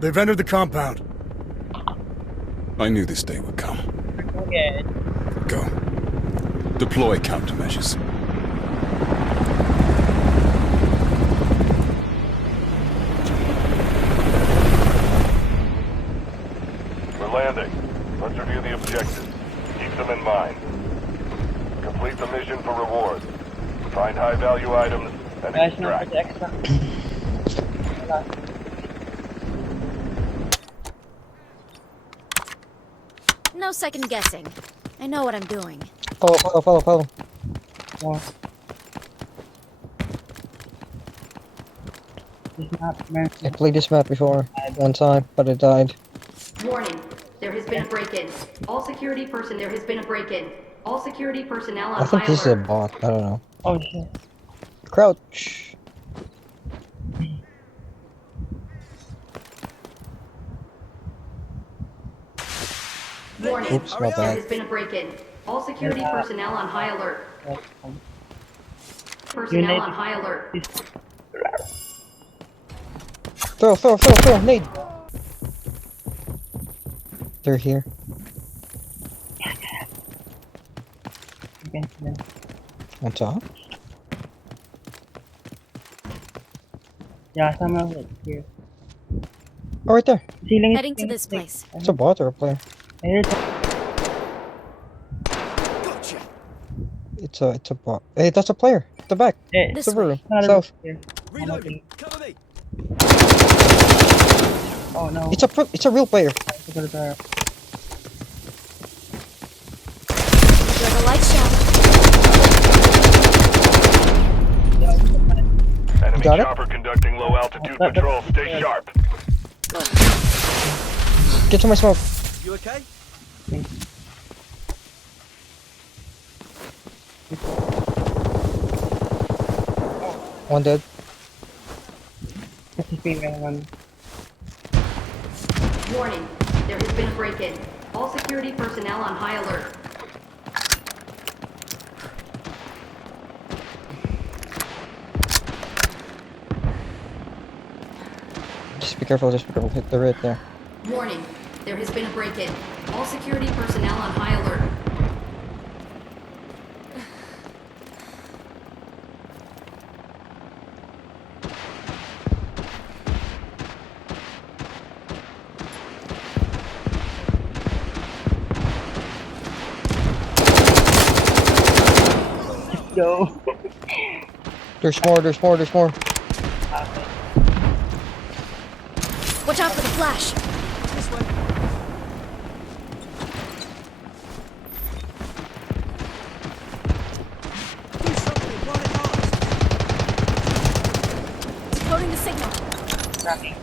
They've entered the compound. I knew this day would come. Okay. Go. Deploy countermeasures. We're landing. Let's review the objectives. Keep them in mind. Complete the mission for reward. Find high-value items and Guys, no extract. extra. Wala. No second guessing. I know what I'm doing. Follow. More. This map, man. I played this map before, one time, but I died. Warning, there has been a break-in. All security person, there has been a break-in. All security personnel on I think high this is a alert. bot, I don't know. Oh shit. Crouch! Warning, Oops, my there bad. has been a break-in. All security personnel on high alert. Personnel need- on high alert. Throw, nade! They're here. Against them. On top? Yeah, some of it here. Oh, right there. Ceiling is Heading to this place. It's a bot or a player? It's a bot. Hey, that's a player. At the back. This Silver room. Not South. here. Reloading. Cover me. Oh no. It's a real player. There's a light show. Enemy Got it? chopper conducting low-altitude patrol. Stay sharp. Get to my smoke. You okay? One dead. This is female one. Warning, there has been a break-in. All security personnel on high alert. Just be careful, Hit the right there. Warning, there has been a break-in. All security personnel on high alert. Go. There's more. Watch out for the flash. This way. Do something while it lasts. Decoding the signal. Tracking.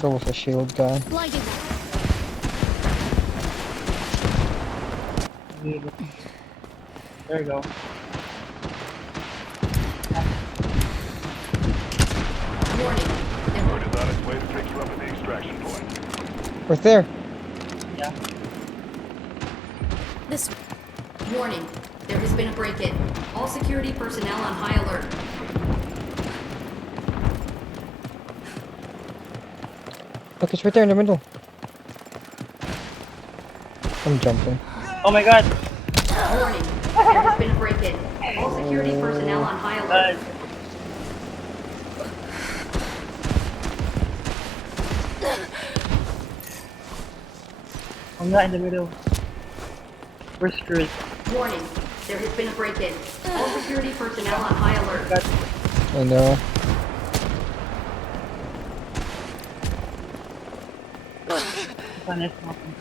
Go with a shield guy. Blinding. There you go. Warning, Road is on its way to pick you up at the extraction point. Right there. Yeah. This way. warning, there has been a break-in. All security personnel on high alert. Look, it's right there in the middle. I'm jumping. Oh my god. Warning, there has been a break-in. All security personnel on high alert. I'm not in the middle. We're screwed. Warning, there has been a break-in. All security personnel on high alert. I know. Fun is nothing.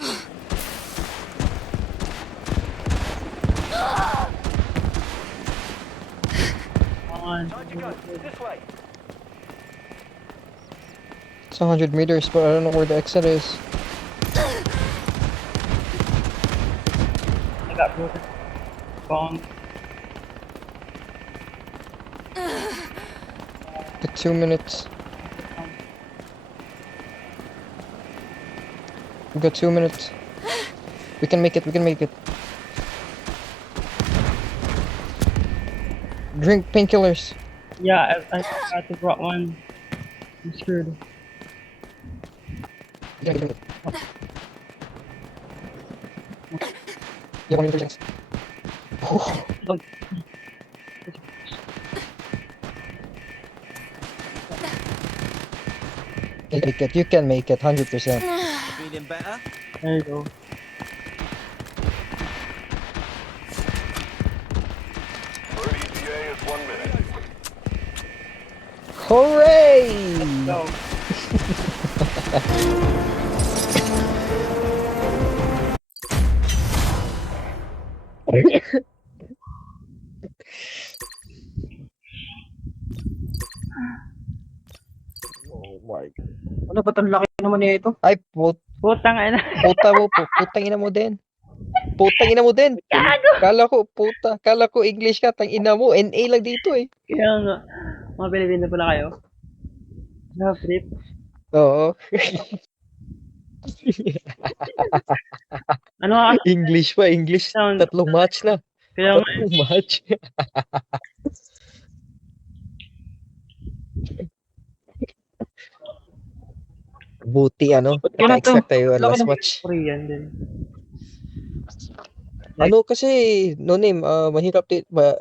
Come on. It's 100 meters, but I don't know where the exit is. I got broken. Bomb. The 2 minutes. We got 2 minutes. We can make it. Drink painkillers. Yeah, I forgot to brought one. I'm screwed. Yeah, one in 3 seconds. Look, Make it. You can make it 100%. Feeling better? there you go. Third ETA is 1 minute. Hooray! Go. Oh my. Ano ba't ang laki naman niya ito? Ay, Putang ina. putang ina mo din. Putang ina mo din. Kala ko English ka, tang ina mo. NA lang dito eh. Kaya nga. Mga Pilipino pala kayo. Love trip. Oo. Ano ka? English pa, English. Sound. Tatlong match na. Kaya nga. Tatlong match. Buti ano, Kailan to? naka-expect tayo Laki last ng- match. Korean din. Ano kasi, no name, mahirap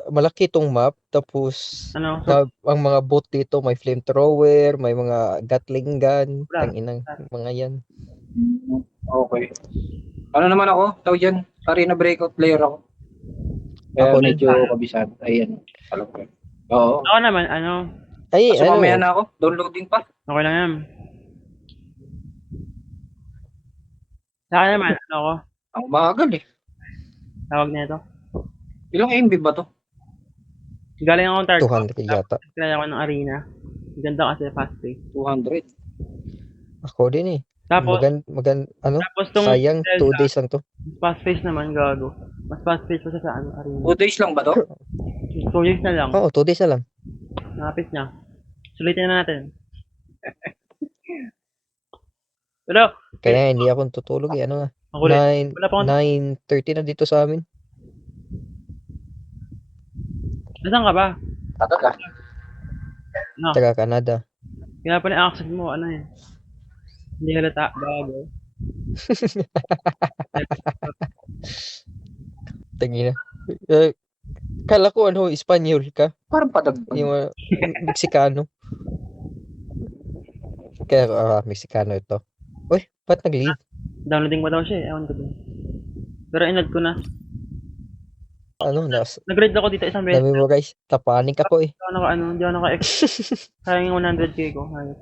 malaki itong map, tapos Ano? ang mga boat dito, may flamethrower, may mga gatling gun, Wala. tanginang mga yan. Okay. Ano naman ako? Tawag dyan. Arena breakout player ako. Kaya Ako rin. medyo kabisado. Ayan. Alam ko. Oo. Ako naman, ano? Ay, Kaso ano, mamaya na ako. Downloading pa. Okay lang yan. Sa akin naman, ano ako? Ang bagal eh. Tawag na ito. Ilang MB ba to? Galing akong target. 200 yata. Kaya ako ng arena. Ganda kasi fast pace. 200. Ako din eh. Tapos, Ano, tapos tong sayang, 2 Zelda, days lang to. fast pace naman gago. Mas fast pace pa siya sa ano, arena. 2 days lang ba to? 2 years na lang. Oo, 2 days na lang. Napit niya. Sulitin na natin. Pero, Kaya hindi ako tutulog eh. Ano nga, ang kulit. 9, Wala pa akong... 9:30 na dito sa amin. Nasaan ka ba? Tagal ka. No. Taga Canada. Kaya pala yung accent mo, ano eh. Hindi halata. Bago. Tangina. Kala ko ano, Espanyol ka. Parang padag. Yung Meksikano. Kaya Meksikano ito. Uy, ba't nag-leave? Downloading pa daw siya eh. Ewan ko din. Pero inad ko na. Ano, Nag-read ako dito isang beses. na-memorize. Tapanik ako eh. Hindi ako naka-ex. Sayang yung 100k ko. Hayop.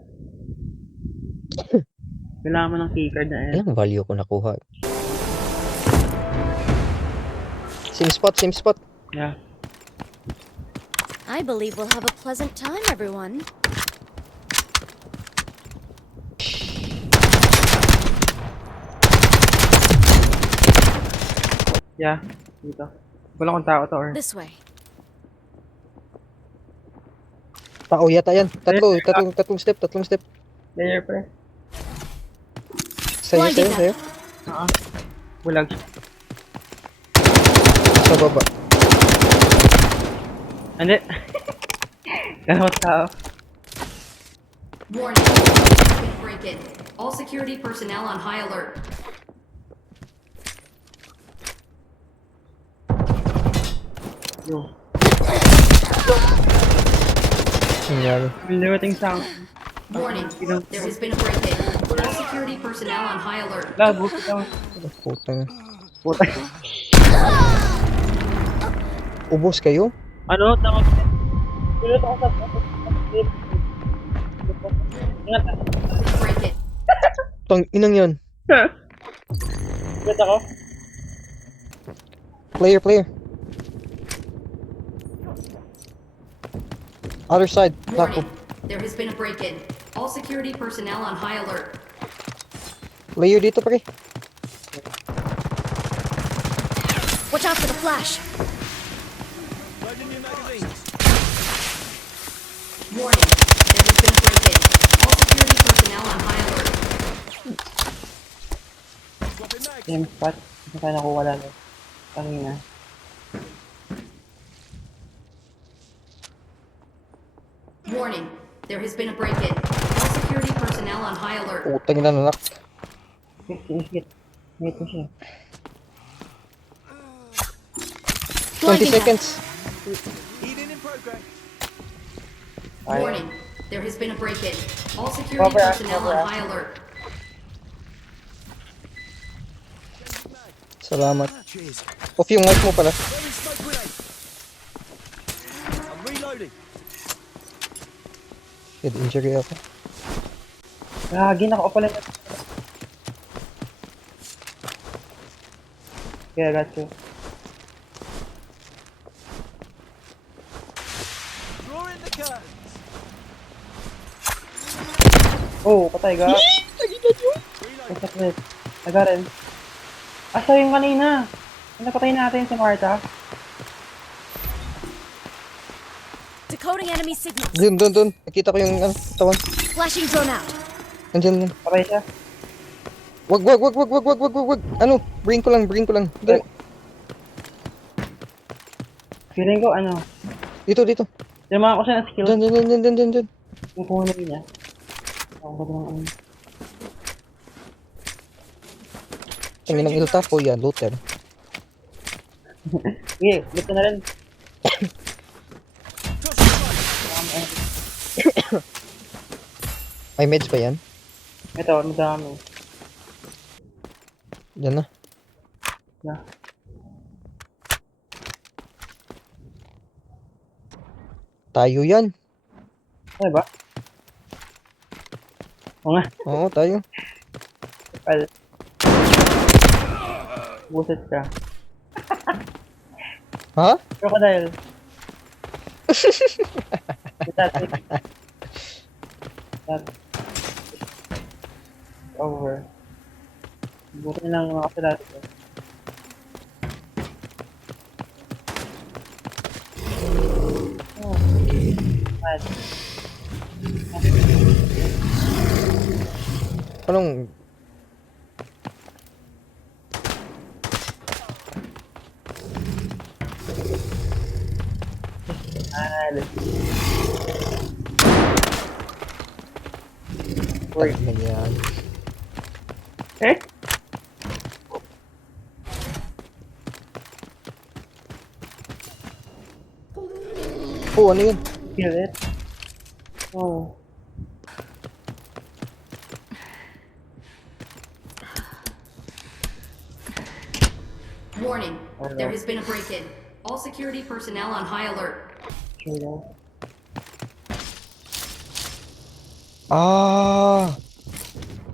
Kailangan mo ng keycard na eh. Ilang value ko nakuha. Same spot. Yeah. I believe we'll have a pleasant time, everyone. Yeah. Dito. Wala kong tao to or... This way. Tao yata yan. Tatlong step. Layer pre. Sa'yo. Bulag. Sa baba. Hindi. Ganun tao. Warning. Big break-in. All security personnel on high alert. Yo. Nangyari. May limiting sound. Warning. There has been a break-in. All security personnel on high alert. Labo. Ito. Putang. Puta. Ubos kayo? Ano? Tawag. Tulot ako sa... Ingat ah. Break-in. Tang inang yan. Ingat ako. Player. Other side. Taco. Warning. There has been a break-in. All security personnel on high alert. Player dito pre. Watch out for the flash. Loading new magazines. Warning. There has been a break-in. All security personnel on high alert. Swapping mags. Same spot. Hindi ka nakuha lalo. Kanina. has been a break-in. All security personnel on high alert. Putang ina nanak. Hit. Hit mo siya. 20 Blinding them. seconds. Healing in progress. Warning. There has been a break-in. All security personnel on high alert. Salamat. Cheers. Off yung mic mo pala. Throwing smoke grenade. I'm reloading. Head injury ako. Gagi, naka-off pala. Okay, I got you. Drawing the curtains. Oh, patay ka. Reloading. I got him. Asa yung kanina? Yung napatay natin si Marta. Decoding enemy signals. Doon. Nakita ko yung tawan. Flashing drone out. Nandiyan. Patay siya. Wag. Ano? Bring ko lang. Dali. Feeling ko, ano, Dito. tinamaan ko siya ng skill. Diyan. Yung puno niya. Ang ganda ng ano. Tingin ng iltapo yan, looter. Sige, luto na rin. May meds pa yan? Ito, madami. Diyan na. Yeah. Tayo yan. Ano ba? Oo nga. Oo, tayo. Well, buset ka. Ha? Crocodile. That's it. That's over. Buti lang mga kasalat ko. Oh. Mad. Anong... Mad. Tag na yan. Eh? Oh, ano yun? Feel it? Oh. Warning. There has been a break-in. All security personnel on high alert. Sure daw. Ah!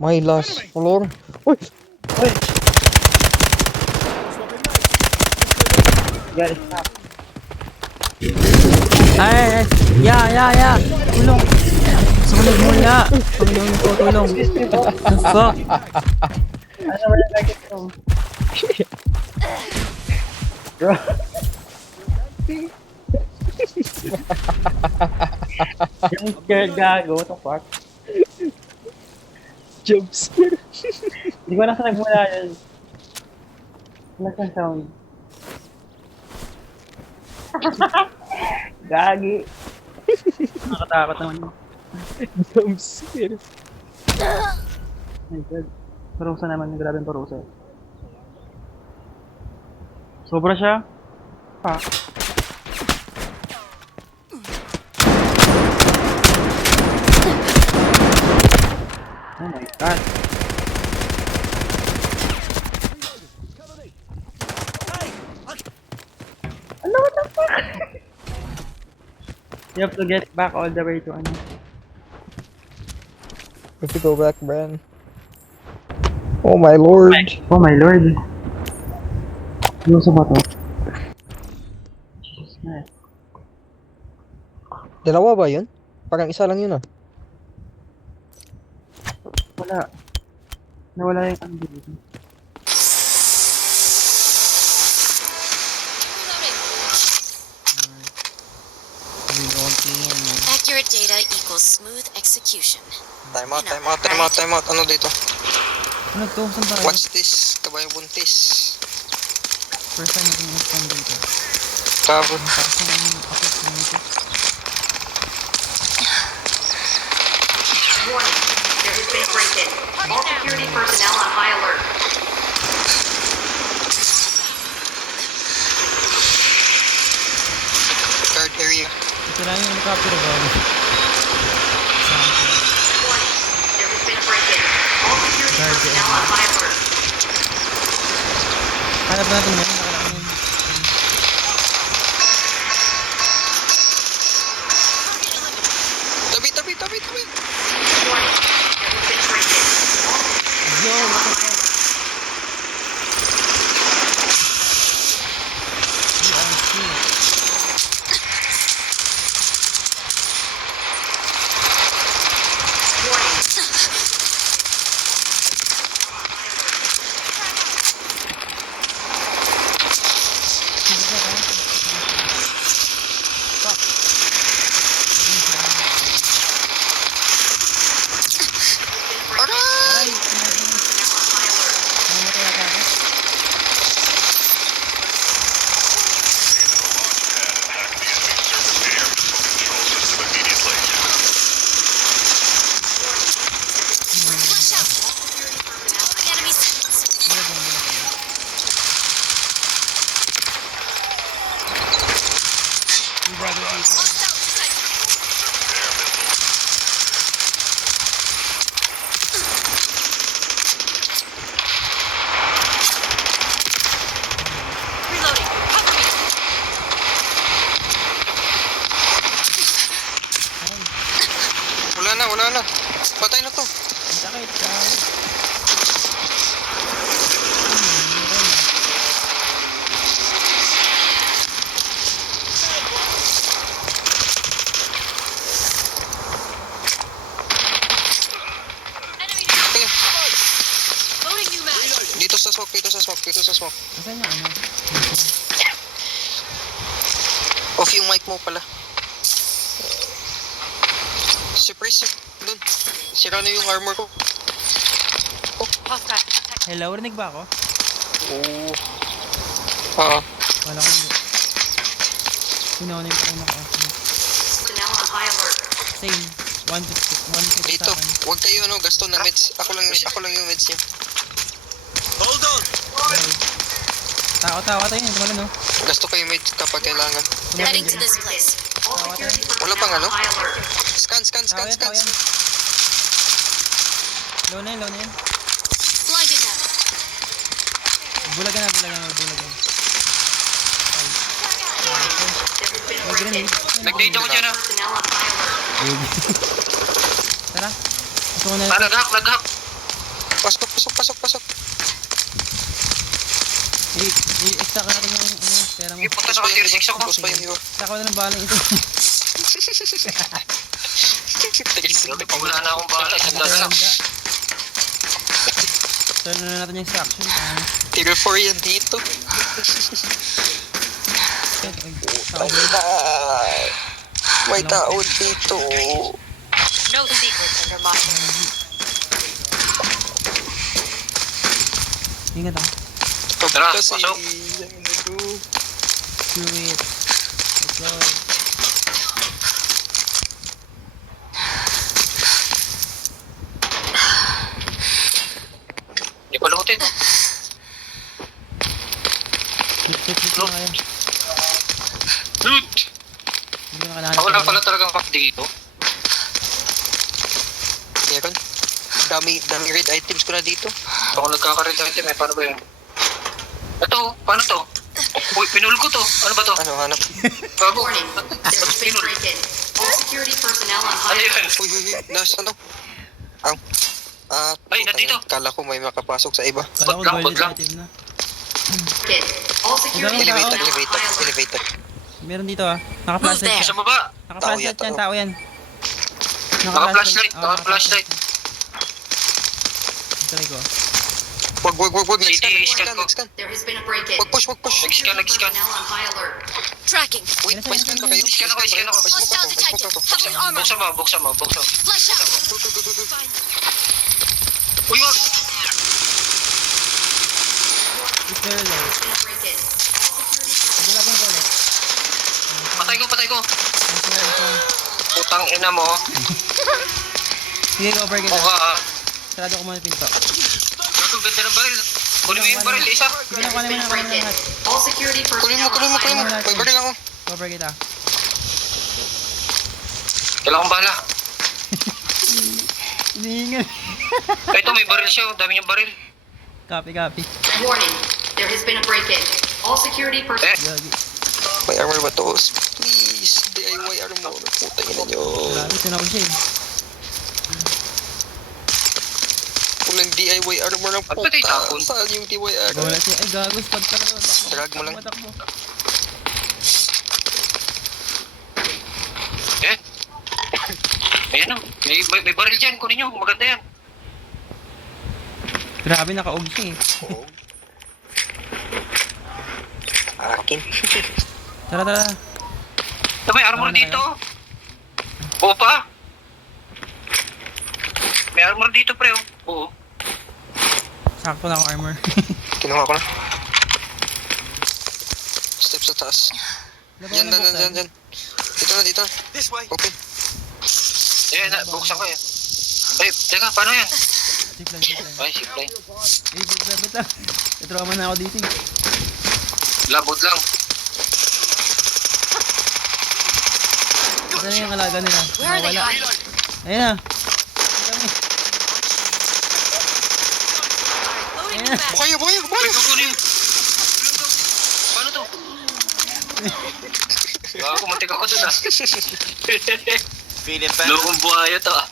My last floor. Uy! Uy! Swapping mags. Gotta stop. Ay! Ya! Tulong! Sumunod mo ya! Panginoon ko, tulong! Diyos ko! Ano wala like it from? Bro. Yung scared gago, what the fuck? Jump scare. Hindi ko na sa nagmula yun. Nasaan sound? Gagi. Nakatakot naman yun. Jump scare. My God. Parusa naman, grabe yung parusa. Sobra siya. Fuck. Oh my God. Cover me. Hey! Ano, what the fuck? You have to get back all the way to ano. We have to go back, Bran. Oh my lord. Oh my lord. Ano sa ba to? Jesus Christ. Dalawa ba yun? Parang isa lang yun ah. Wala. Nawala yung ano dito. Accurate data equals smooth execution. Time out. Ano dito? Ano to? Saan tayo? What's this? Kabayo buntis. First time natin in-spawn dito. Tapos. Saan ako dito? security personnel on high alert. Guard area. Ito lang yung helicopter ba? Warning, there has been a break-in. All security personnel on high alert. Hanap natin yun. Nakalaki yun. Tabi. Warning, there has been a break-in. Yo, what the fuck? You are shit. Warning. Aray! Mamatay ata ako. Flash out! Incoming enemy sights. Hostile detected. Reloading. Cover me. Wala na. Patay na to. Ang sakit. Grabe. Tingin. Loading new mag. Dito sa smoke. Asan yung ano? Off yung mic mo pala. Suppress dun. Sira na yung armor ko. Hostile detected. Hello, rinig ba ako? Oo. Oo. Wala ko yun. Pinuha na yung pala naka-off. Personnel on high alert. Same. 150 Dito. sa akin. Huwag kayo gasto ng meds. Ako lang yung meds niya. Hold on. Tao tayo yun. Tumala no? Gasto kayo meds kapag kailangan. Heading to this place. All security Wala personnel pang ano? on high alert. Scan. Tao yan. Low na yun. Blinding them. Bulagan na. There has been a May break-in. grenade. Nag-date ako dyan ah. Personnel on high alert. Tara. Gusto ko na. Nag-hack. Pasok. I-extract natin yung pera mo. Sige, punta sa tier 6 ako. Tapos pa yung iba. Extract ko na ng balang ito. Wala na akong bahala. Isang dala lang. Turn na natin yung extraction. Tier 4 yan dito. May tao dito. No secrets under my Ingat ah. Tara, Kasi, pasok. Do it. Let's go. Hindi ko lutin. Click na kayo. Loot! Hindi na kailangan. Ako lang pala talagang pack dito. meron. Dami red items ko na dito. Ako nagkaka-red item eh. Paano ba yun? Ito, paano to? Uy, pinul ko to. Ano ba to? Ano, hanap? Bago. Warning, there has been a break-in. All security personnel on Ano high yun? Uy, nasa ano? Ang... Ay, nandito. Kala ko may makapasok sa iba. Kala ko Wag toilet lang. item na. break-in. All security Elevator, personnel on high alert. Elevator. Meron dito ah. Naka-flashlight Move Sa siya. baba. Naka-flashlight Tao yan, yan, tao yan. Naka-flashlight. Oh, Naka-flashlight. Try ko. Wag. City scan ko. Next scan. There has been a break-in. Wag push. All Nag-scan. security personnel on high alert. Tracking. Wait, may scan ba kayo? Scan ako. May smoke Hostile detected. ako. Heavily armored. Buksan mo. Flash out. Uy, wag! It's very low. There has been a break-in. All security personnel. Wala pang toilet. Patay ko. Nice one. Putang ina mo. Sige, go break it. Mukha ah. Sarado ko muna yung pinto. Ang ganda ng baril. Kunin mo yung baril, isa. Sige na, kunin mo na, kunin mo na lahat. All security personnel. Kunin mo. May baril ako. Cover kita. Kailangan kong bahala. Hinihingal. Ito, may baril siya. Dami niyang baril. Copy, copy. Warning, there has been a break-in. All security personnel. Gagi. May armor ba to? Please, DIY armor. Putang ina nyo. Grabe, sinako siya eh. Walang DIY armor ng Ba't ba tayo puta. tapon? Saan yung DIY armor? Wala siya. Ay, gago. Spad ka na. Drag mo lang. Matakbo. Eh? Ayan o. May baril dyan. Kunin nyo. Maganda yan. Grabe, naka-og siya eh. Akin. Tara, tara. Ito, may armor Ano na dito. Oo pa. May armor dito, pre. Oh. Oo. Sakto na ako armor. Kinuha ko na. Step sa taas. Yan. Dito na. This way. Open. Ayan, buksan ko yan. Ay, teka, paano yan? Zip line, zip line. Ay, zipline. Eh, wait lang. Itrauma na ako dito eh. Labot lang. Saan na yung alaga nila? Where are they Nawala. hiding? Ayun na. Kami. Ayun na. Bukayo. Ay, kukunin yun. Paano to? Gago, matik ako dun ah. Feeling better. Lukong buhaya to ah.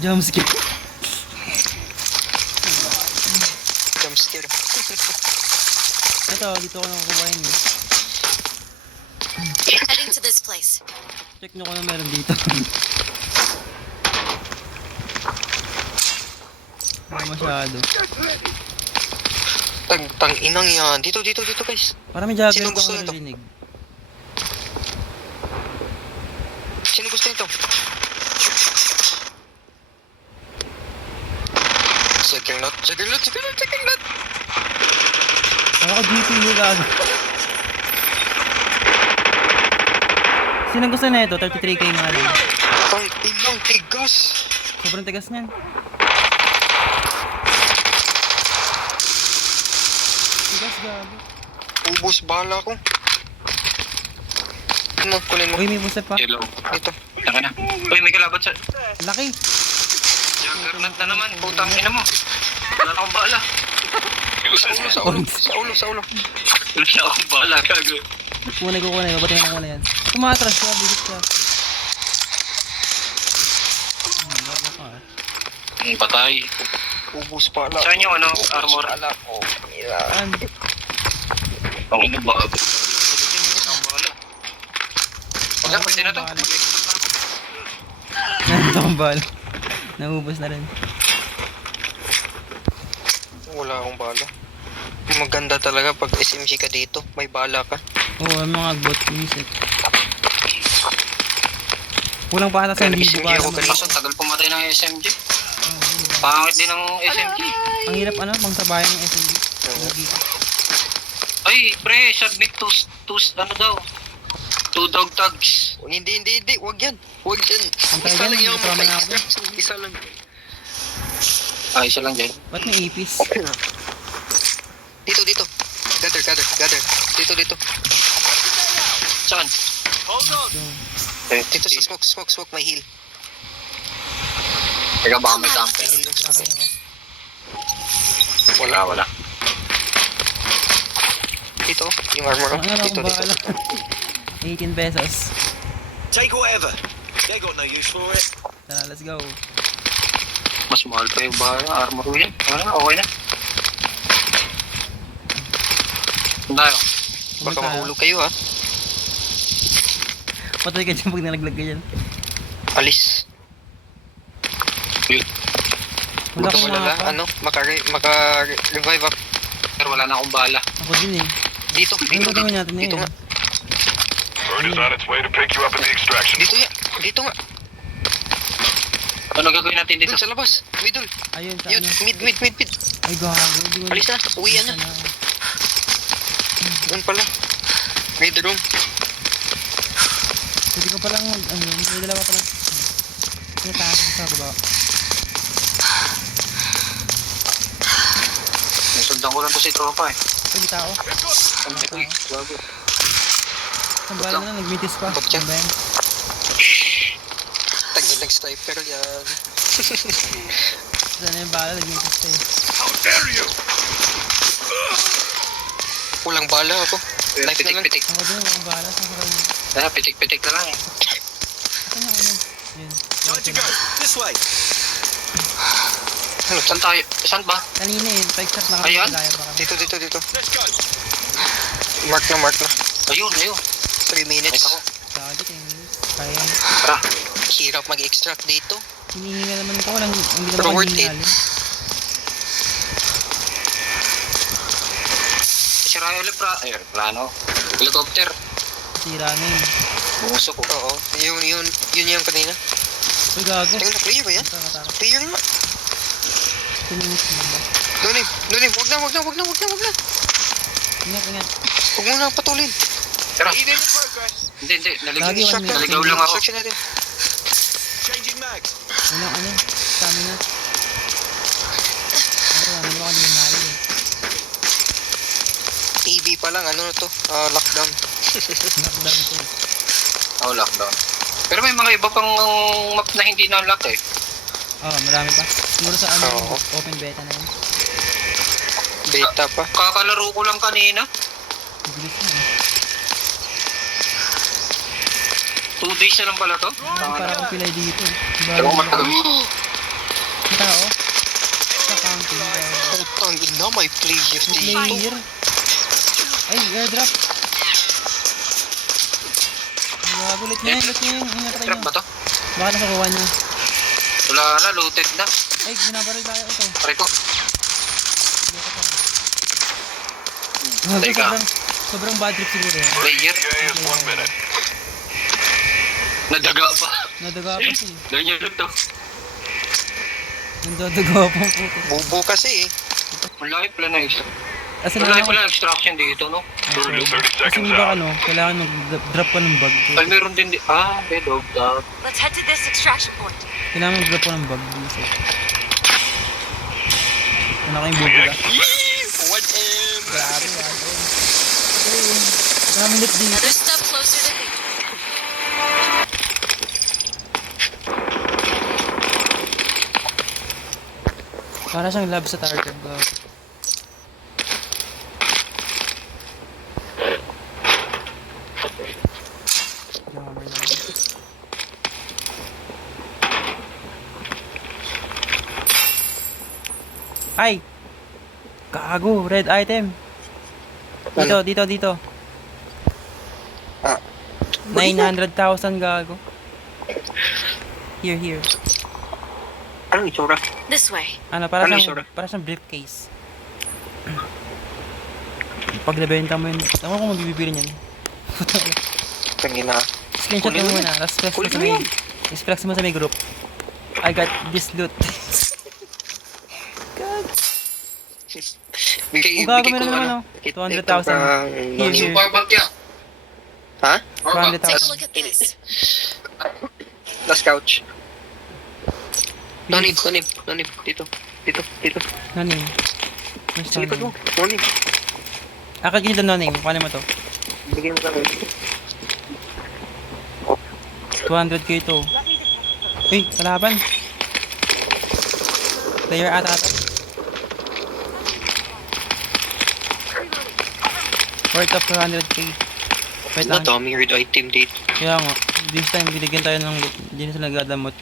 Jumpscare. Jumpscare. Ito, dito ko na kukuhain eh. Heading to this place. Check nyo kung ano meron dito. Wala masyado. Tang inang yan. Dito guys. Para may jagger Sino ko gusto ako nito? narinig. Sino gusto nito? Second lot. Ako GPU gago. Sino gusto na ito? 33k nga lang. Tang inang tigas. Sobrang tigas niyan. Tigas gago. Ubus bala ko. Kunin mo. Uy, may booster pa. Hello. Ito. Taka na. Uy, may kalabat sa... Laki. Juggernaut na naman. Putang ina mo. Wala na akong bala. Sa ulo. Wala na akong bala, gago. Kukunay. Babatingin ko muna yan. Tumatras siya. Bilis siya. Gago ka ah. Patay. Ubus bala. Saan yung ano, armor? Bala ko. Saan? Ang ino ba? Wala, pwede na to. Nandito akong bala. Naubos na rin. Wala akong bala. Maganda talaga pag SMG ka dito. May bala ka. Oo, ang mga bot. Inisip. Kulang pa ata sa hindi SMG bala. ako ganito. Kaso, tagal pumatay ng SMG. Pangit din ng SMG. Ang hirap pang trabaho ng SMG. Ay, pre, submit to ano daw? 2 dog tags. Hindi. Wag yan. Ang Isa tagal lang yan, yung trauma na ako. Isa lang. Ay, isa lang dyan. Ba't may ipis? Dito. Gather. Dito. Saan? Hold on. Dito sa smoke. May heal. Teka, baka may tamper. May heal dun sa smoke. Wala. Dito. Yung armor. Ang ano Dito. akong bala. 18 pesos. Take whatever. They got no use for it. Tara, let's go. Mas mahal pa yung bala. Armor ko yan. Okay na. Tayo. Baka mahulog kayo ha. Patay ka dyan pag nalaglag ka dyan. Alis. Wala Huwag akong malala. mapa. Ano? Maka-revive up. Pero wala na akong bala. Ako din eh. Dito. Ano gagawin natin Dito ngayon? nga. Bird is on its way to pick you up at the extraction. Dito nga. Ano gagawin natin dito? Dun sa labas. Middle. Ayun, sa Yun. ano? Mid. Ay, gago. Hindi ko Alis na. Uwian na. Doon pala. Mid room. Pwede ko palang, ano yun, may dalawa palang. May taas sa baba. Nasundan ko lang to si tropa eh. Pwede tao. Uy, gago. Ang bala na, nagmitis pa. Ba't yan? Ano ba yan? Tangin ng sniper yan. Sana yung bala, nagmitis pa eh. Kulang bala ako. Knife na lang. Pitik-pitik. Ako din, ang bala sa kanya. Pitik-pitik na lang eh. Saan yung ano? Yun. Time to go. This way. Ano? Saan tayo? Saan ba? Kanina eh, 5 shot na Ayan. kami baka. Dito. Let's go. Mark na. Ayun. 3 minutes. Nakita ko. Lagi 10 minutes. Kaya yan. Tara. Hirap mag-extract dito. Hinihinga naman ko, walang, hindi Pero naman worth it. hinihingalin. Sira yung aeroplano. Helicopter. Sira na yun. Bumuso ko. Oo. Yun yung kanina. Uy, gago. Tingnan na, clear ba yan? Tara. Clear nga. 10 minutes na ba? Nunim, wag na. Ingat. Huwag mo na patulin. Tara. Lead in the progress. Hindi. Lagi Naligaw one minute. naligaw lang ako. Instruction natin. Changing mags. Walang ano, stamina. Pero ano ba kung hinihingalin eh. EB pa lang, ano to? Lockdown. Knockdown to eh. Oh, lockdown. Pero may mga iba pang map na hindi na-unlock eh. Marami pa. Siguro sa ano, Oo. open beta na yun. Beta pa. Kakalaro ko lang kanina. Bilis na eh. 2 days na lang pala to. Para akong pilay dito eh. Pero kung matagal. Ang tao. Sa counting. Putang ina, may player dito. Player. Ay, airdrop. Ulit niya yun. Ingat tayo. Trap ba to? Baka nakakuha niya. Wala na, looted na. Ay, binabaril tayo ito. Pare ko. Teka. Sobrang bad trip siguro yan. ETA Player. is 1 minute. Nadaga pa. Nadaga pa siya eh. Ganyan yun to. Nandadaga pa ang puto. Bubo kasi eh. Ang laki pala na extra. Kasi Ang laki pala na extraction dito, no? 30 Kasi seconds di ba out. ano, kailangan mag-drop ka ng bag. Ay, meron din di... bedog. Let's head to this extraction point. Kailangan mag-drop ka ng bag. Dito. Ano kayong bubuga? Grabe. Grabe ulit dito. Another step closer to victory. Para siyang lab sa target. Ay! Gago! Red item! Dito. Ah. 900,000 gago. Here. Anong itsura? This way. Ano, para Ano siyang, yung para siyang briefcase. Pag nabenta mo yun, tama ko mabibili niyan. Tangina. Screenshot mo muna, tapos flex mo sa may, flex mo sa may group. I got this loot. Kung gagawin na naman, 200,000. Here. Powerbank yan. Ha? Take a 200,000. look at this. Last couch. No need. Dito. Ano yun? Mas Sige, pag mo. No need. Akad gilid ang no-name, kuhanin mo to. Bigyan mo sa akin. 200k to. Uy, kalaban. Player ata. Worth of 200k. Wait lang. Dami weird item dito. Kaya nga, this time binigyan tayo ng hindi sila nagdadamot.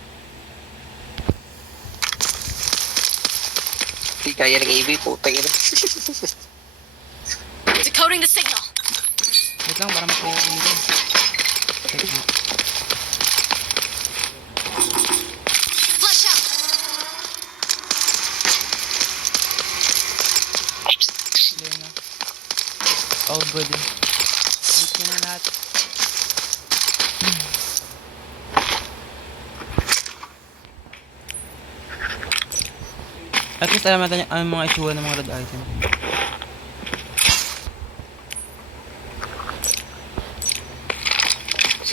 Di kaya ng AB, putang ina. Decoding the signal. Wait lang, para makuha ko dito. Flash out. Clear na. All good. Loot nyo na lahat. At least alam natin ang mga itsura ng mga red item.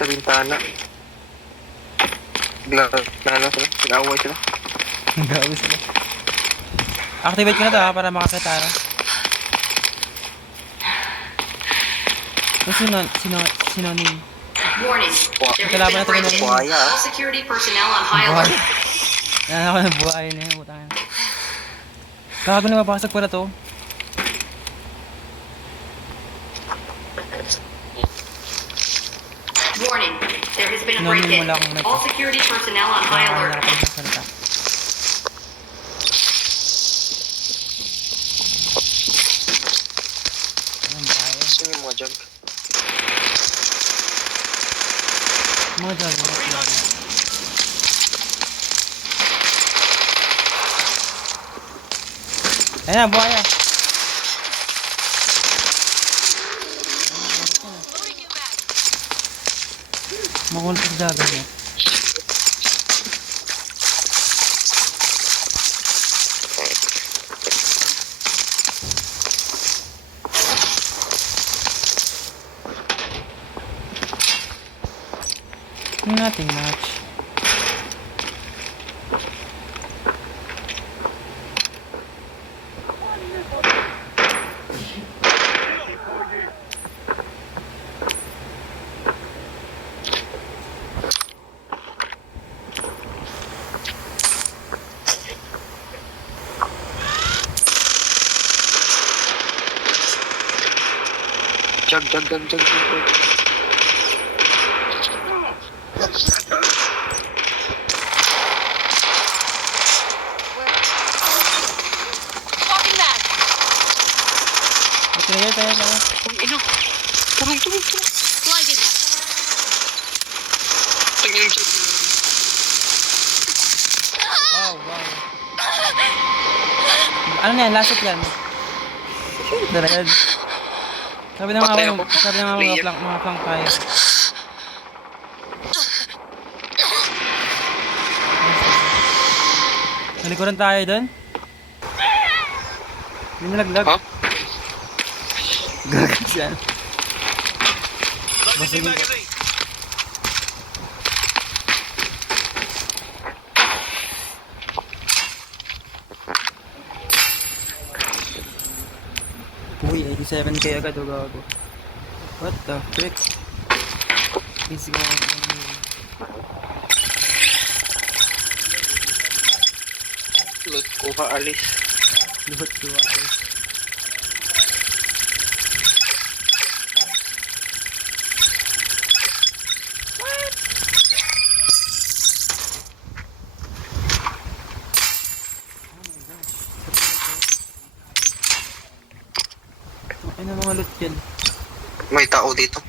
sa bintana. Ano sila? Nag-away sila. Grabe sila. Activate ko na to ha, para makakita ka. Sino ni? Warning. There has Kalaban been a natin break-in. Buhaya. All security personnel on high Buhay. alert. Yan ako ng buhay na yun, putang ina. Gago na mapasag pala to. Warning. There has been a Sinunod break-in. mo lang ako All security personnel on high alert. Salita. Anong bahay? Sino yung mga jug? Mga jago. Ayan na, buhay na. Makulit ang jago niya. Yung nating match. Jug. Tayo. Blinded them. Wow. Ano na yan? Last hit yan. Daragad. Sabi ng mga flank tayo. Nalikuran tayo doon. May nalaglag. Huh? Gagawin siya. Loading new magazine. Uy, 87k agad o gago. What the frick? Is going on? Loot kuha alis. Luhot ko ay. Ano mga loot yan? May tao dito.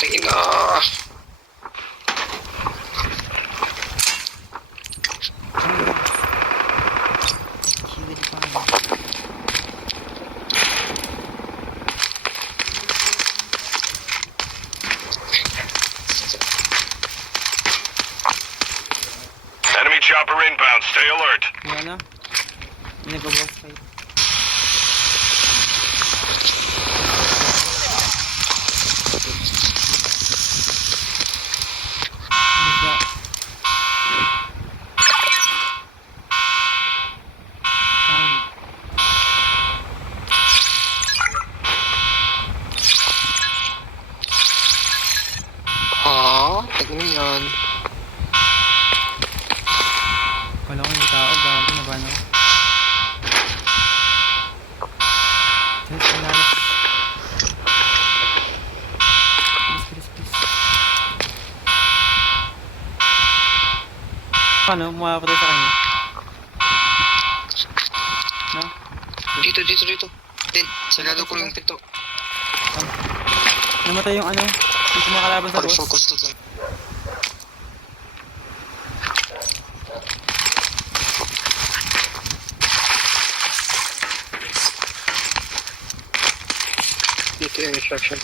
Tingin na. Enemy chopper inbound. Stay alert. Yan na. Hindi ko boss fight. Tingnan yan. Wala ko yung tao, bago na ba no? Please. Paano? Mukha ko tayo sa kanya. No? Dito. Din, sarado ko yung pinto. Namatay yung ano? Yung kumakalaban sa Para boss. focus to. Dito yung instruction.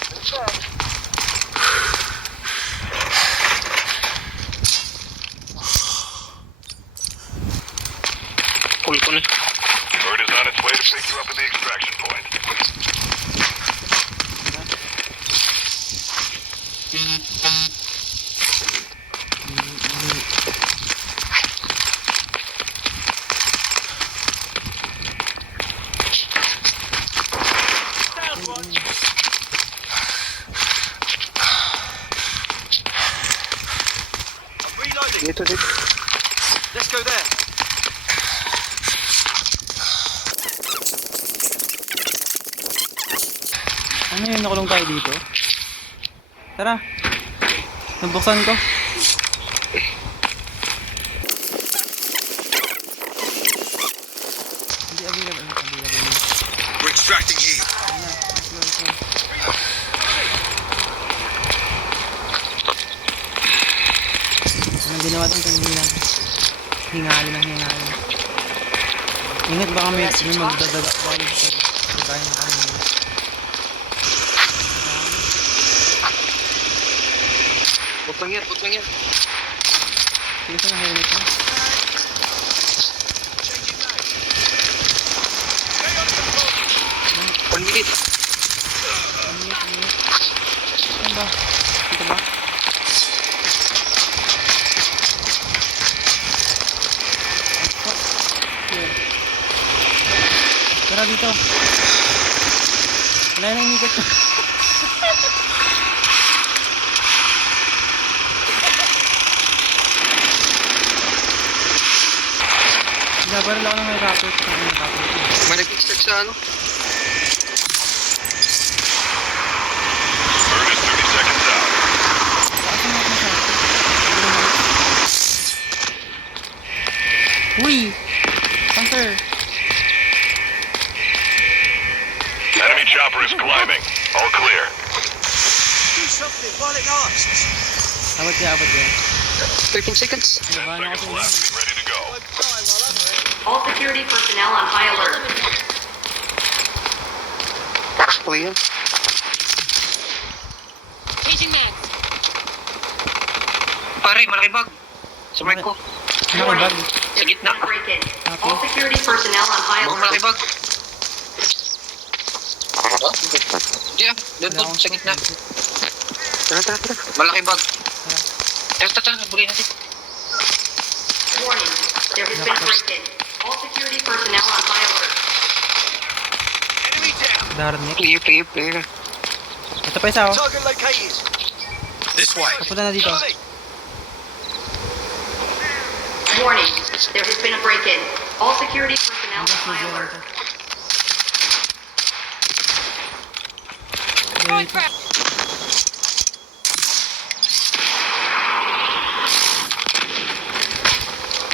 Pull ko na. Bird is on its way to pick you up at the extraction point. Down one. I'm reloading. Dito, dito. Let's go there. Ano yun, nakulong tayo dito? Tara. Nabuksan ko. Hindi available. We're extracting heat. Anong ginawa itong kanina? Hingali ng hingali. Ingat baka may magdadaga. Baka may magdadaga na kami. Putang yan, putang yan. Sige sa helmet mo. Changing mag. Stay on the floor. 1 minute. Saan ba? Dito ba? Here. Tara dito. Wala na inigot ko. Nabaril ako ng may rocket. May nag-extract sa ano? Burn is 30 seconds out. Uy! Hunter! Enemy chopper is climbing. All clear. Do something while it lasts. Abot ka. 13 seconds. Nabahan ako sa Left. Ready to go. Won't die while I'm at it. All security personnel on high alert. Okay yan. Pare, malaki bag. Sa mic ko. Nakibag. Sa gitna. Break-in. All security personnel on high Baka malaki alert. bag. Diyan, doon po, sa gitna. Tara, tara, tara. Malaki bag. Tara, tara, tara. Buli natin. Warning. There has been a break-in. All security personnel on high alert. Enemy down. Darnik. Clear, clear, clear. Ito pa isa oh. Target located. This way. Papunta na dito. Charlie. Warning. There has been a break-in. All security personnel on high alert.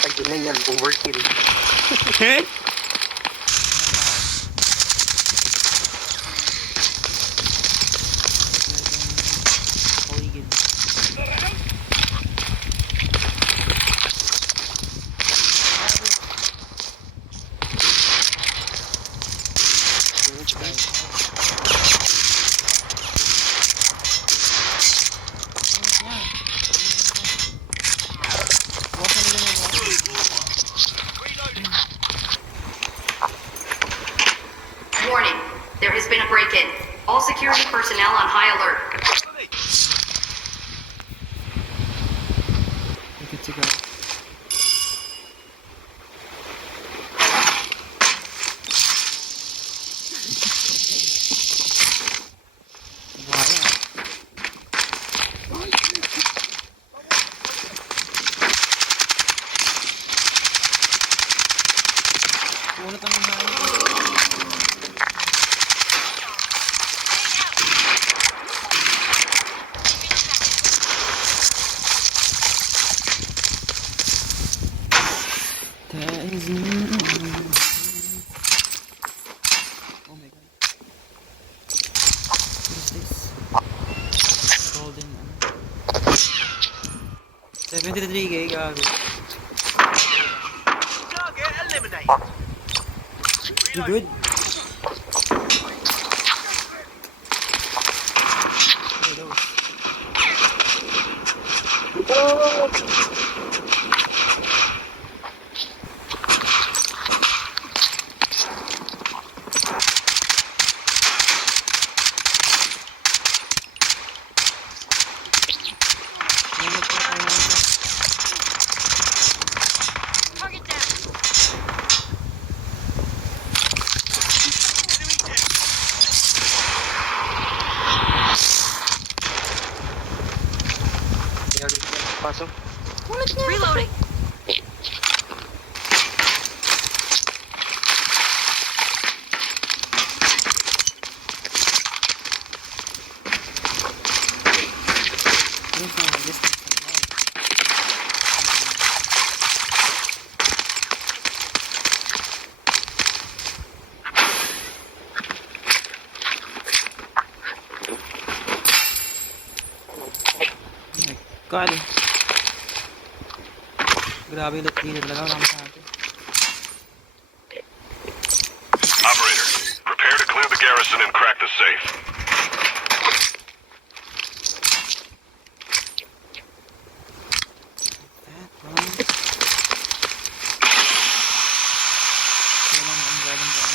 Ayun na yan, overkill. Warning. There has been a break-in. All security personnel on high alert. Ikit sigaw. Unat ang hangin. That is oh my god. What is this? Golden 73k gago. Target eliminated. You good? Reloading. Ano sa mga distance? God. Grabe loot dito talaga. Wala kami sa atin. Operator, prepare to clear the garrison and crack the safe. That one. Kailan ang galing dyan?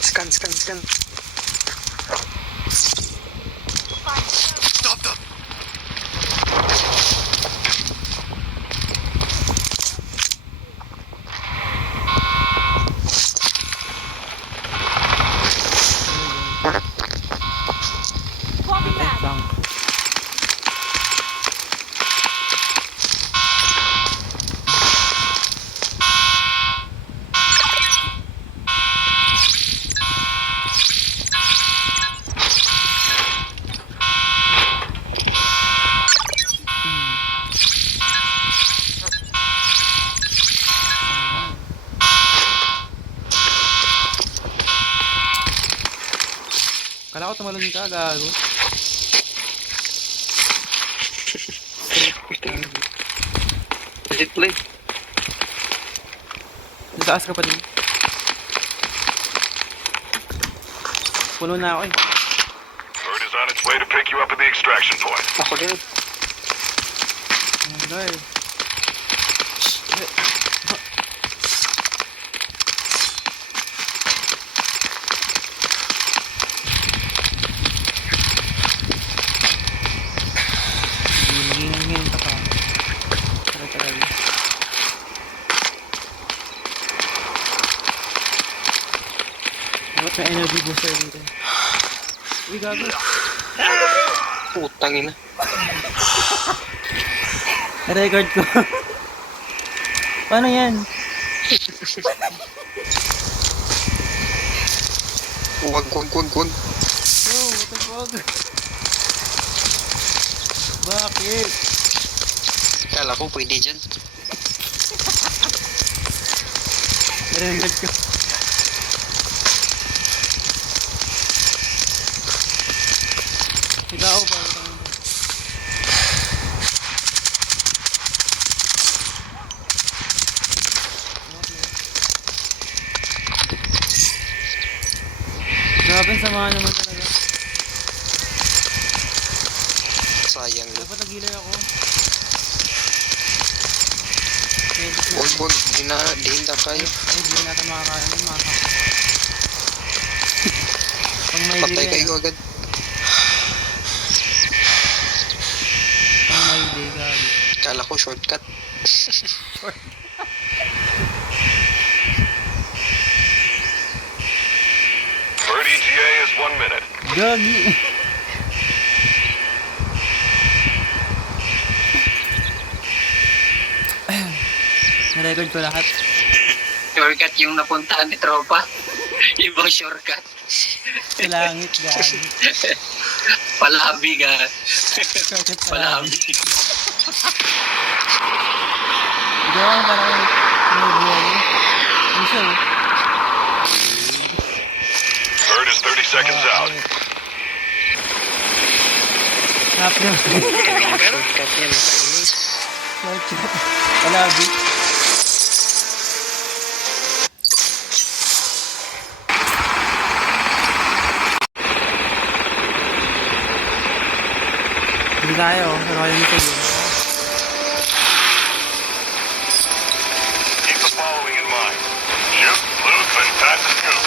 Scan. Stop them. Death lang. Kala ko tumalon ka, gago. Legit play. Nataas ka pa din. Puno na ako eh. Bird is on its way to pick you up at the extraction point. Ako din. Oh my God. Ngayon pa pa. Tagal. Dapat may energy booster dito. Uy, gago. Putang ina. Record ko. Paano yan? Wag. No, what the fuck? Bakit? Kala ko pwede dyan. Record ko. Ikaw pa. Grabe, samahan naman talaga. Sayang yun. Dapat nagilay ako. Wag. Dihin lang kayo. Ay, di natin makakain ng mga kaka. Pang may Patay digay. kayo agad. Pang may digay. Kala ko shortcut. Bird ETA is 1 minute. Gagi! Na-record ko lahat. Shortcut yung napuntahan ni tropa. Ibang shortcut. Sa langit, gagi. Palabi ka. Shortcut sa langit. Hindi ako parang nag-vlog. Ano siya? Bird is 30 seconds out. Happy na. Shortcut yan. Shortcut. Palabi. Hindi tayo. Pero kaya nito yun. Keep the following in mind. Shoot, loot, and pass the scoop.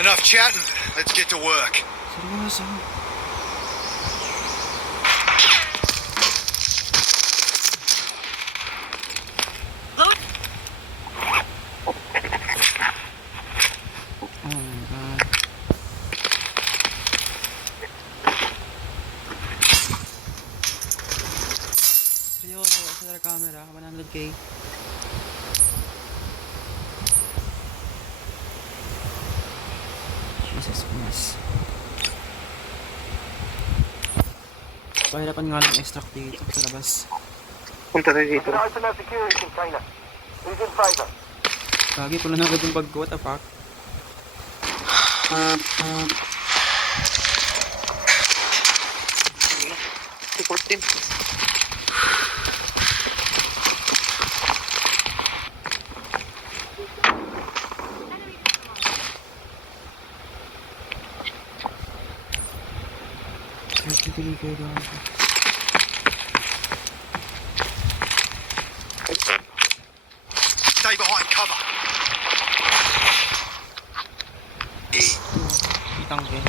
Enough chatting. Let's get to work. Seryoso. Nice. Pahirapan nga lang extract dito sa labas. Punta tayo dito. Kagi ko lang agad yung bag ko. What the fuck? Support team. Nagtitilig kayo doon. Stay behind cover. Itang din.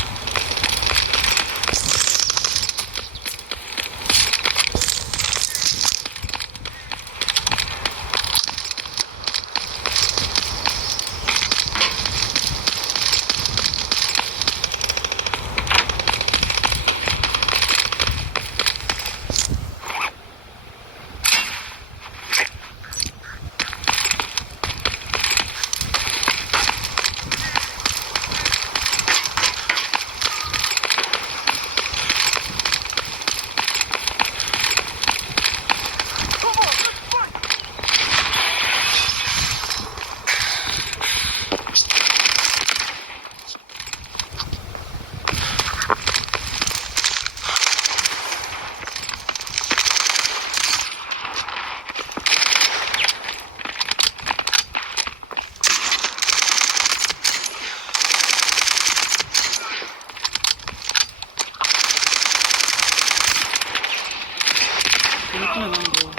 Pilit na lang bro.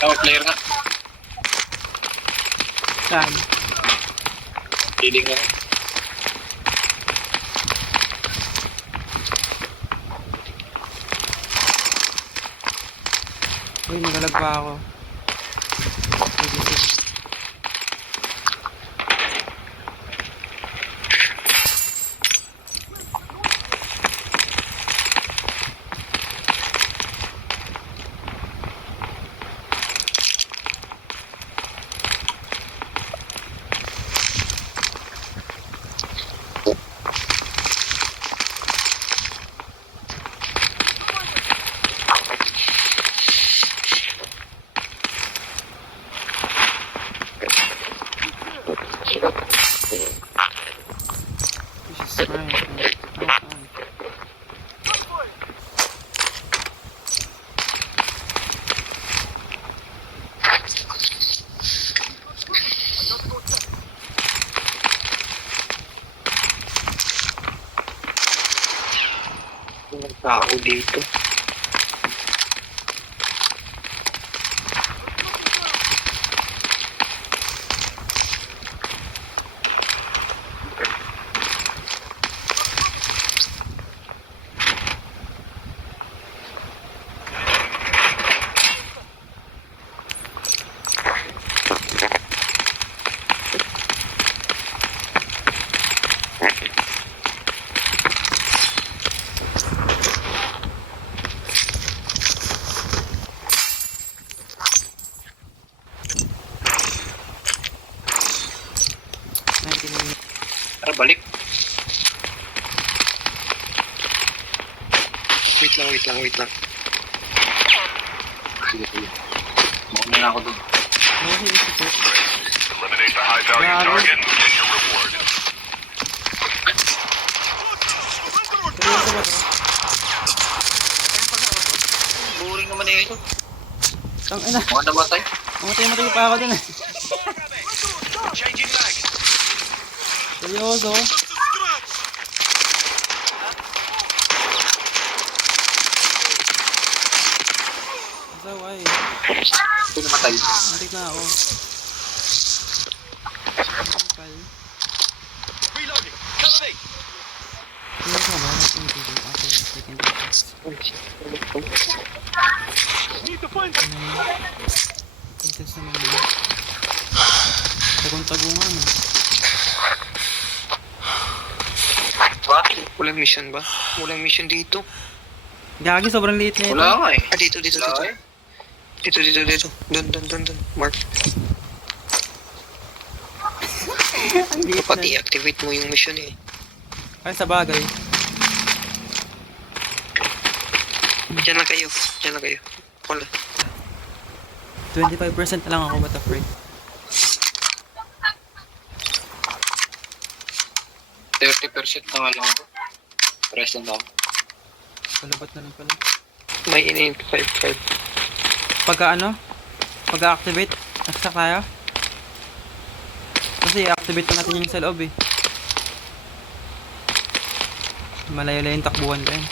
Tower player nga. Saan? Feeling nga. Uy, nagalag pa ako. Jesus Christ, man. Tao dito. Tara, balik. Wait lang. Sige. Mauna na ako doon. Eliminate the high-value target and get your reward. Boring naman eh ito. Tang ina. Mga namatay. Mamatay pa ako dun eh. Changing mag. Seryoso? Asaway. Ito namatay. Muntik na ako. Kapal. Reloading. Cover me. Hindi ko ba? Hindi ko ba? Ako yung second defense. Contest naman yun. Tagong-tagungan eh. Bakit? Walang mission ba? Walang mission dito. Gagi, sobrang liit na ito. Wala nga eh. Ah, dito. Wala eh. Dito. Doon. Mark. Ang liit Dapat na. i-activate mo yung mission eh. Ay, sa bagay. Diyan lang kayo. Wala. 25% na lang ako, what the frick. 30% na nga lang ako. Present ako. Palabat na rin pala. May in-55. Pagka-activate, nagsak tayo. Kasi i-activate pa natin yung sa loob eh. Malayo-layo yung takbuhan ko yun.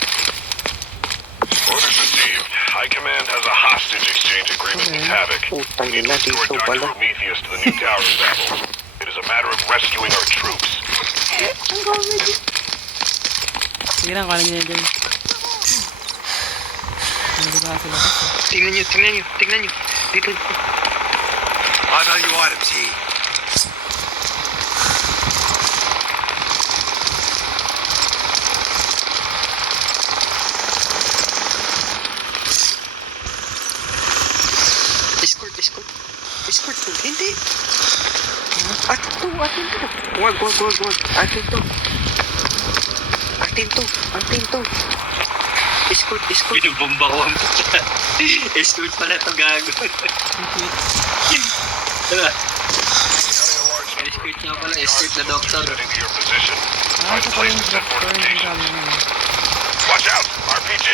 Orders received. High Command has a hostage exchange agreement with Havoc. Putang ina, Escort dito Dr. pala. Prometheus to the new tower battle. It is a matter of rescuing our troops. Sige lang, kanan nyo dyan. Hindi ba sila kasi? Tingnan nyo. Dito. High value items here. Escort to. Hindi. Atin to. Wag. Atin to. Escort. Binubomba ko ang escort pala ito gago. Escort nga pala, escort na doctor. Heading to your position. Ah, sa pala yung doctor, hindi kami naman. Watch out! RPG!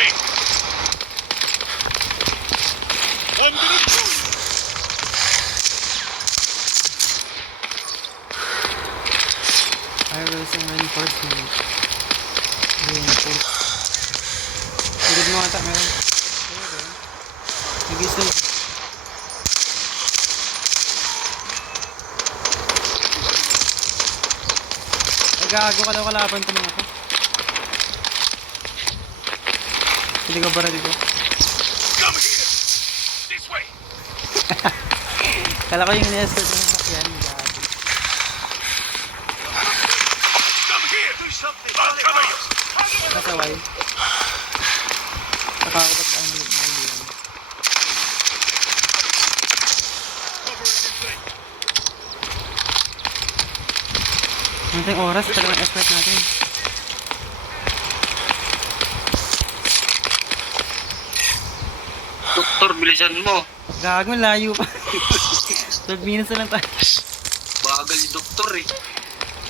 I will sing reinforcement. Reinforcement. Pagod mo ata, meron. Nag-gusto. Ay, gago ka daw kalaban ko mga to. Hindi ka bara dito. Come here! This way! Kala ko yung ni-escort ng sakyan. Gago. Come here! Do something! I'm coming! Nasaway. Nakakabat ang malig na yun. Ano tayong oras? Talagang escort natin. Doktor, bilisan mo. Gago, layo pa. 12 minutes na lang tayo. Bagal yung doktor eh.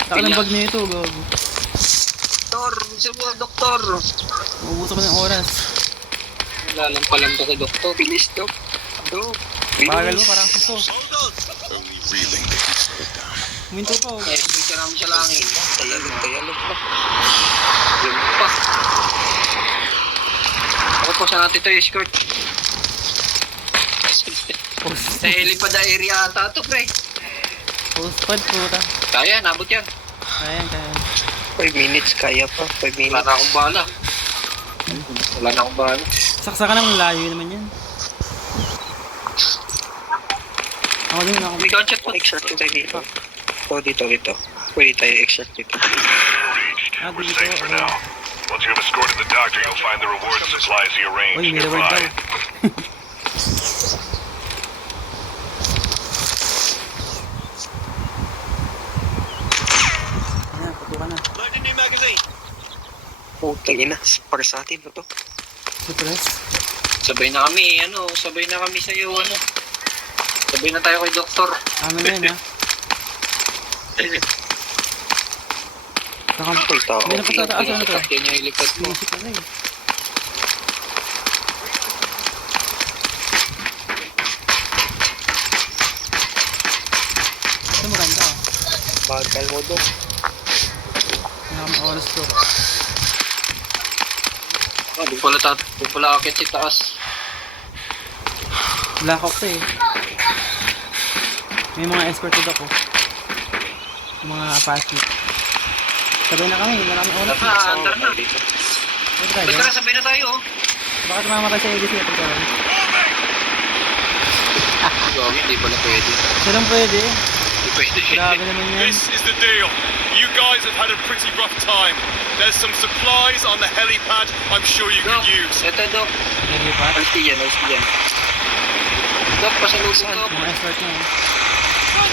Taka ng bag na ito, gago. Doktor, bilisan mo, doktor. Maubuso ko ng oras. Lalampalan ka sa doktor. Bilis, Dok. Bagal mo, parang suso. Only reeling they can slow it down. Minto pa, oh. Escort ka namin sa langit. Kayalog pa. Yun pa. Ako po sa natin ito escort. Sa helipad na area ata ito, pre. Postpad, puta. Kaya, nabot yan. Kaya. 5 minutes, kaya pa. 5 Wala minutes. na akong bala. Wala na akong bala. Saksakan naman, layo naman yan. Ako din, ako. May gunshot po. Extract tayo dito. Dito. Pwede tayo extract dito. Reached. Ah, We're dito, safe for okay. now. Once you have escorted the doctor, you'll find the reward supplies he arranged Uy, may reward daw. nearby. Ayan, patukan na. Loading new magazine. Putang ina. Para sa atin ba to? Suppress. Sabay na kami sa iyo, ano. Sabay na tayo kay doktor. Amin na yan, ha. Ay, tao. Hindi na pa sa taas, ano to? Yan yung ilipad mo. Music na eh. Ito maganda, ah. Bagal mo, Dok. Wala kami oras to. Doon pala akit si taas. Black Ops eh. May mga escorted ako. Mga Apache. Sabay na kami, wala kami oras. Andar na. Pwede tayo. Tara, sabay na tayo. Bakit mamatay sa EDC ito karon? Gawin, hindi pala pwede. Silang pwede. Hindi Pwede. Grabe naman yan. This is the deal. You guys have had a pretty rough time. There's some supplies on the helipad I'm sure you Dok, could use. ito, Dok. Hindi pa. Alis ka dyan, alis ka dyan. Dok, pasalubong, Dok. Mga escort na.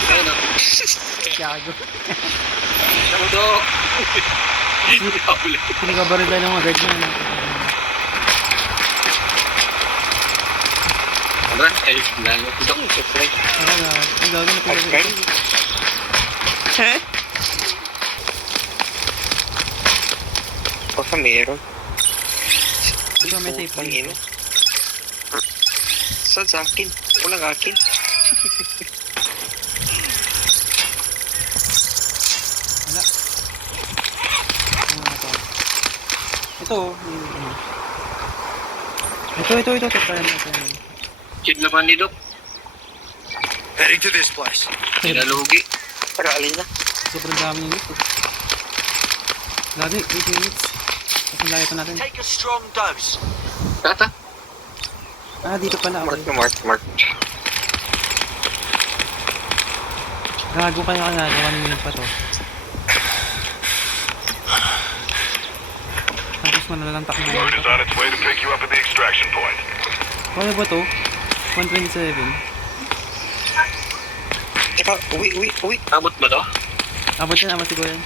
Ayun, Dok. Gago. Ako, Dok. Pinagbabaril tayo ng mga guard na. Ano? Ay, lalo. Dok, supply. Ang gago na Okay. pinagbabaril. Baka meron. Ito may safe Putang dito. ina. Saan sa akin? Walang akin. Wala. Ano na to? Ito. Ito. Kaya mo ito. Check naman ni Dok. Heading to this place. Pinalugi. Para alin na. Sobrang dami nito. Lagi, 8 minutes. Tapos layo pa natin. Take a strong dose. Tata. Ah, dito pala. Mark Okay. na mark. Gago kaya 1 minute pa to. Tapos manalalantak na Word yun. is on its way to pick you up at the extraction point. Kaya ba to? 127. Teka, uwi. Abot ba to? Abot siguro yan.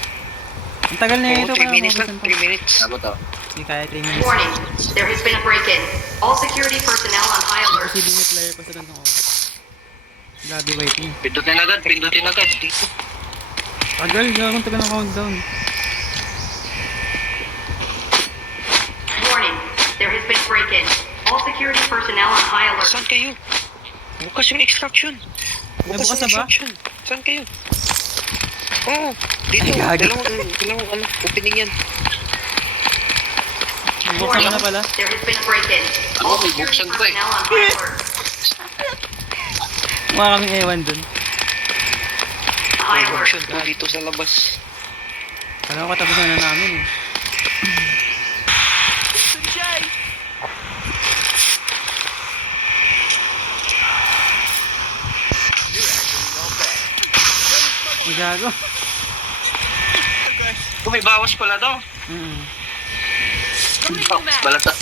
Ang tagal na ito. 3 minutes lang. 3 minutes. Abot to. Hindi kaya 3 minutes. Warning, there has been a break-in. All security personnel on high alert. Posibleng may player pa sa doon ng oras. Grabe waiting. Pindutin agad. Dito. Tagal, gagawin tagal ng countdown. Warning, there has been a break-in. All security personnel on high alert. Saan kayo? Bukas yung extraction. Bukas na ba? Saan kayo? Oo, dito. Ay, gago. Dalawang opening yan. Buksan mo na pala. There has been a break-in. All May security buksan pa eh. personnel on high alert. Mukha kaming ewan dun. High May alert. option po dito sa labas. Alam ko katapusan na namin eh. Ang gago. Kung may bawas pala to. Balata.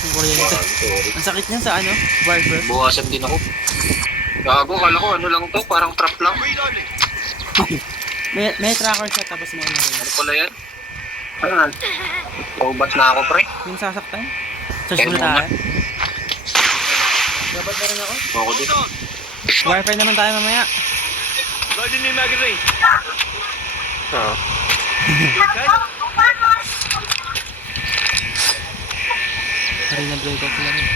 Ang kuryente. Ang sakit niya sa ano? Barber. Buwasan din ako. Gago, kala ko ano lang to, parang trap lang. May tracker siya tapos may ano rin. Ano pala yan? Ano? Taubat na ako, pre. Yung sasaktan? Charge mo na tayo. Dapat na rin ako. Ako din. Wifi naman tayo mamaya. Loading new magazine. Oo. You okay? Hari na breakout sila rin.